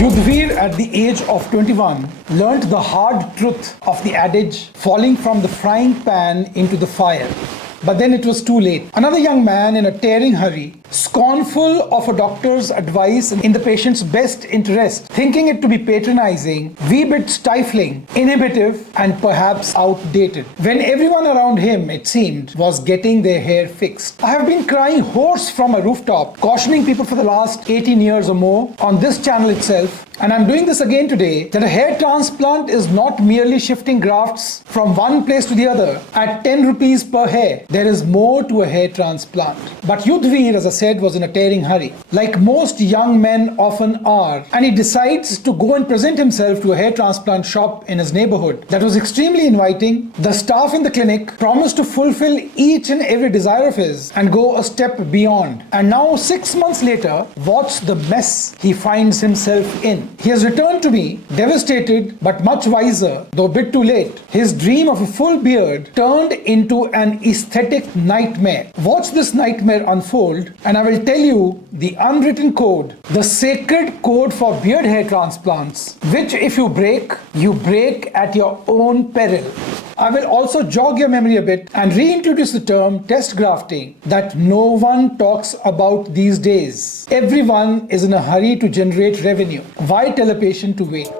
Yudhvir, at the age of 21, learnt the hard truth of the adage, falling from the frying pan into the fire. But then it was too late. Another young man in a tearing hurry, scornful of a doctor's advice in the patient's best interest, thinking it to be patronizing, wee bit stifling, inhibitive, and perhaps outdated, when everyone around him, it seemed, was getting their hair fixed. I have been crying hoarse from a rooftop, cautioning people for the last 18 years or more on this channel itself, and I'm doing this again today, that a hair transplant is not merely shifting grafts from one place to the other at 10 rupees per hair. There is more to a hair transplant. But Yudhvir, as I said, was in a tearing hurry, like most young men often are, and he decides to go and present himself to a hair transplant shop in his neighborhood that was extremely inviting. The staff in the clinic promised to fulfill each and every desire of his and go a step beyond. And now, 6 months later, watch the mess he finds himself in. He has returned to me, devastated but much wiser, though a bit too late. His dream of a full beard turned into an aesthetic nightmare. Watch this nightmare unfold, and I will tell you the unwritten code, the sacred code for beard hair transplants, which if you break at your own peril. I will also jog your memory a bit and reintroduce the term test grafting that no one talks about these days. Everyone is in a hurry to generate revenue. Why tell a patient to wait?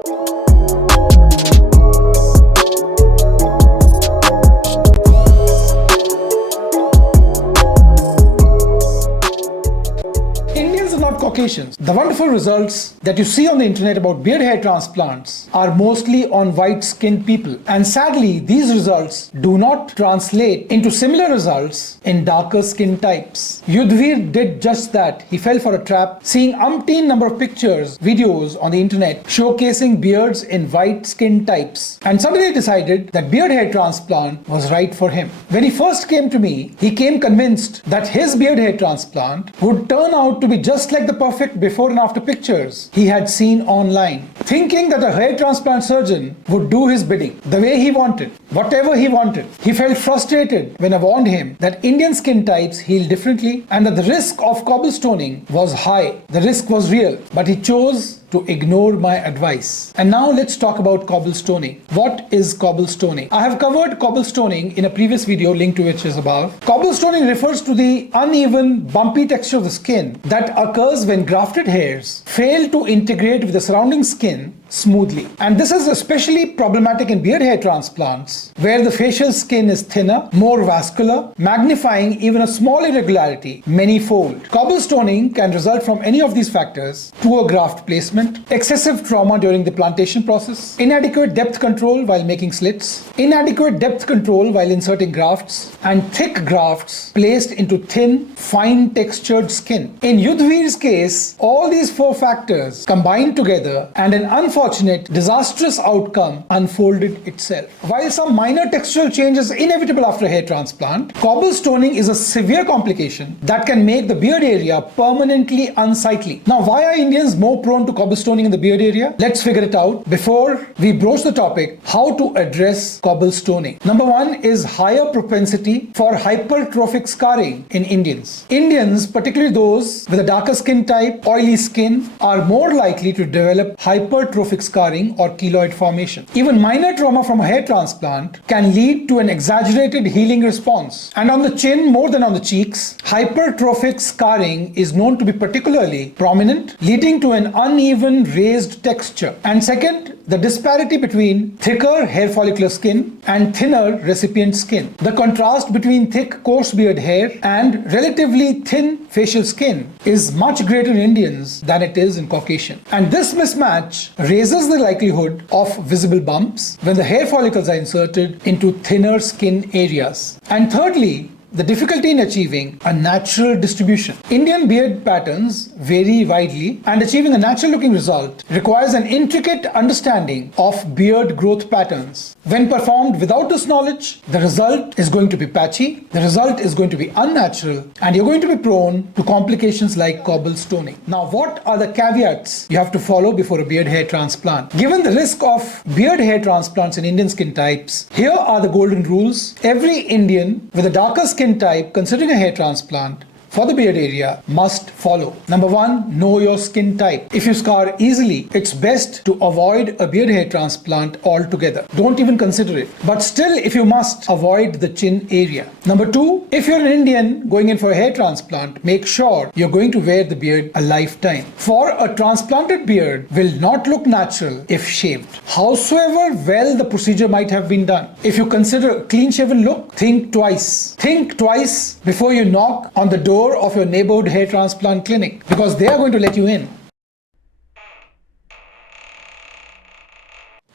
Caucasians. The wonderful results that you see on the internet about beard hair transplants are mostly on white-skinned people. And sadly, these results do not translate into similar results in darker skin types. Yudhvir did just that. He fell for a trap, seeing umpteen number of pictures, videos on the internet showcasing beards in white skin types, and suddenly decided that beard hair transplant was right for him. When he first came to me, he came convinced that his beard hair transplant would turn out to be just like the perfect before and after pictures he had seen online, thinking that a hair transplant surgeon would do his bidding the way he wanted, whatever he wanted. He felt frustrated when I warned him that Indian skin types heal differently and that the risk of cobblestoning was high. The risk was real, but he chose to ignore my advice. And now let's talk about cobblestoning. What is cobblestoning? I have covered cobblestoning in a previous video, linked to which is above. Cobblestoning refers to the uneven, bumpy texture of the skin that occurs when grafted hairs fail to integrate with the surrounding skin smoothly. And this is especially problematic in beard hair transplants, where the facial skin is thinner, more vascular, magnifying even a small irregularity many-fold. Cobblestoning can result from any of these factors: poor graft placement, excessive trauma during the plantation process, inadequate depth control while making slits, inadequate depth control while inserting grafts, and thick grafts placed into thin, fine textured skin. In Yudhvir's case, all these four factors combined together and an unfortunate, disastrous outcome unfolded itself. While some minor textural change is inevitable after a hair transplant, cobblestoning is a severe complication that can make the beard area permanently unsightly. Now, why are Indians more prone to cobblestoning in the beard area? Let's figure it out before we broach the topic, how to address cobblestoning. Number one is higher propensity for hypertrophic scarring in Indians. Indians, particularly those with a darker skin type, oily skin, are more likely to develop hypertrophic scarring or keloid formation. Even minor trauma from a hair transplant can lead to an exaggerated healing response. And on the chin more than on the cheeks, hypertrophic scarring is known to be particularly prominent, leading to an uneven raised texture. And second, the disparity between thicker hair follicular skin and thinner recipient skin. The contrast between thick coarse beard hair and relatively thin facial skin is much greater in Indians than it is in Caucasians. And this mismatch raises the likelihood of visible bumps when the hair follicles are inserted into thinner skin areas. And thirdly, the difficulty in achieving a natural distribution. Indian beard patterns vary widely, and achieving a natural looking result requires an intricate understanding of beard growth patterns. When performed without this knowledge, the result is going to be patchy, the result is going to be unnatural, and you're going to be prone to complications like cobblestoning. Now, what are the caveats you have to follow before a beard hair transplant? Given the risk of beard hair transplants in Indian skin types, here are the golden rules. Every Indian with a darker skin type considering a hair transplant for the beard area must follow. Number 1, know your skin type. If you scar easily, it's best to avoid a beard hair transplant altogether. Don't even consider it. But still, if you must, avoid the chin area. Number 2, if you're an Indian going in for a hair transplant, make sure you're going to wear the beard a lifetime. For a transplanted beard will not look natural if shaved. Howsoever well the procedure might have been done, if you consider a clean-shaven look, think twice. Think twice before you knock on the door of your neighborhood hair transplant clinic, because they are going to let you in.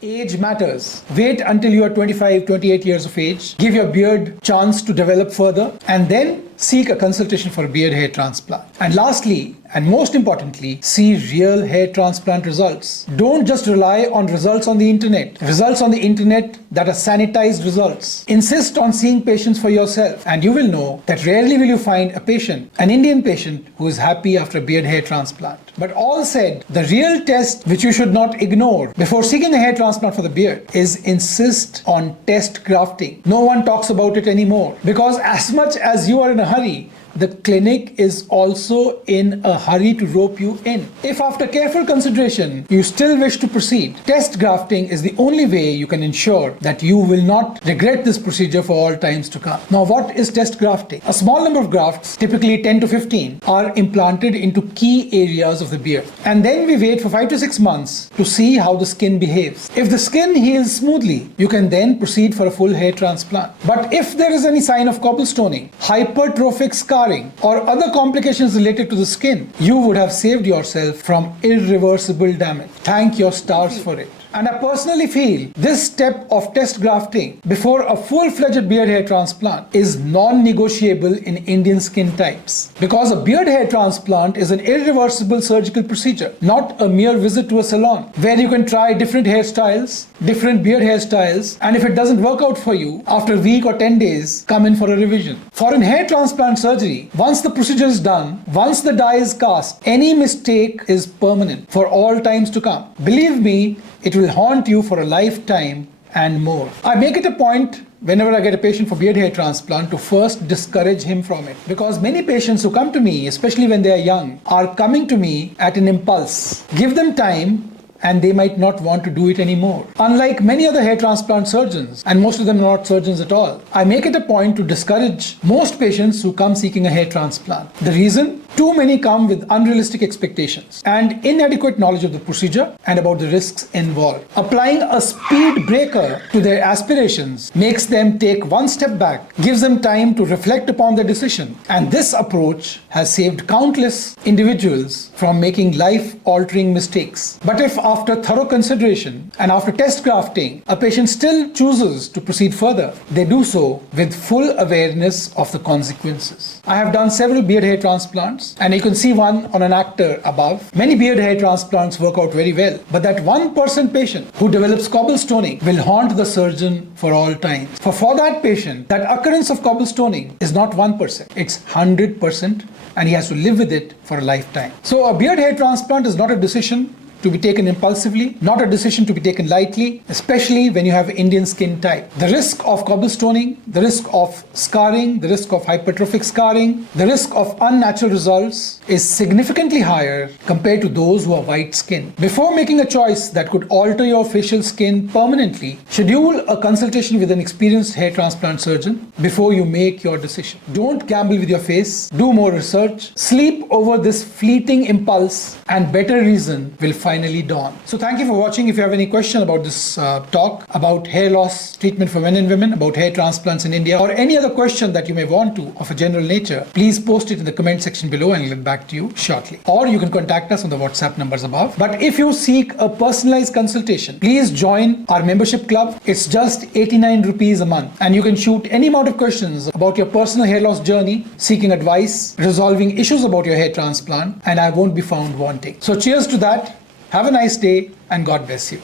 Age matters. Wait until you are 25, 28 years of age. Give your beard chance to develop further, and then seek a consultation for a beard hair transplant. And lastly, and most importantly, see real hair transplant results. Don't just rely on results on the internet. Results on the internet that are sanitized results. Insist on seeing patients for yourself, and you will know that rarely will you find a patient, an Indian patient, who is happy after a beard hair transplant. But all said, the real test which you should not ignore before seeking a hair transplant for the beard is insist on test grafting. No one talks about it anymore, because as much as you are in a hurry, the clinic is also in a hurry to rope you in. If after careful consideration you still wish to proceed, test grafting is the only way you can ensure that you will not regret this procedure for all times to come. Now, what is test grafting? A small number of grafts, typically 10 to 15, are implanted into key areas of the beard. And then we wait for 5 to 6 months to see how the skin behaves. If the skin heals smoothly, you can then proceed for a full hair transplant. But if there is any sign of cobblestoning, hypertrophic scar, or other complications related to the skin, you would have saved yourself from irreversible damage. Thank your stars for it. And I personally feel this step of test grafting before a full-fledged beard hair transplant is non-negotiable in Indian skin types. Because a beard hair transplant is an irreversible surgical procedure, not a mere visit to a salon where you can try different hairstyles, different beard hairstyles, and if it doesn't work out for you, after a week or 10 days, come in for a revision. For an hair transplant surgery, once the procedure is done, once the die is cast, any mistake is permanent for all times to come. Believe me, it will haunt you for a lifetime and more. I make it a point whenever I get a patient for beard hair transplant to first discourage him from it. Because many patients who come to me, especially when they are young, are coming to me at an impulse. Give them time and they might not want to do it anymore. Unlike many other hair transplant surgeons, and most of them are not surgeons at all, I make it a point to discourage most patients who come seeking a hair transplant. The reason? Too many come with unrealistic expectations and inadequate knowledge of the procedure and about the risks involved. Applying a speed breaker to their aspirations makes them take one step back, gives them time to reflect upon their decision. And this approach has saved countless individuals from making life-altering mistakes. But if after thorough consideration and after test grafting, a patient still chooses to proceed further, they do so with full awareness of the consequences. I have done several beard hair transplants, and you can see one on an actor above. Many beard hair transplants work out very well, but that 1% patient who develops cobblestoning will haunt the surgeon for all time. For that patient, that occurrence of cobblestoning is not 1%, it's 100%, and he has to live with it for a lifetime. So a beard hair transplant is not a decision to be taken impulsively, not a decision to be taken lightly, especially when you have Indian skin type. The risk of cobblestoning, the risk of scarring, the risk of hypertrophic scarring, the risk of unnatural results is significantly higher compared to those who are white skin. Before making a choice that could alter your facial skin permanently, schedule a consultation with an experienced hair transplant surgeon before you make your decision. Don't gamble with your face, do more research, sleep over this fleeting impulse, and better reason will finally dawn. So thank you for watching. If you have any question about this talk about hair loss treatment for men and women, about hair transplants in India, or any other question that you may want to of a general nature, please post it in the comment section below and I'll get back to you shortly. Or you can contact us on the WhatsApp numbers above. But if you seek a personalized consultation, please join our membership club. It's just 89 rupees a month, and you can shoot any amount of questions about your personal hair loss journey, seeking advice, resolving issues about your hair transplant, and I won't be found wanting. So cheers to that. Have a nice day and God bless you.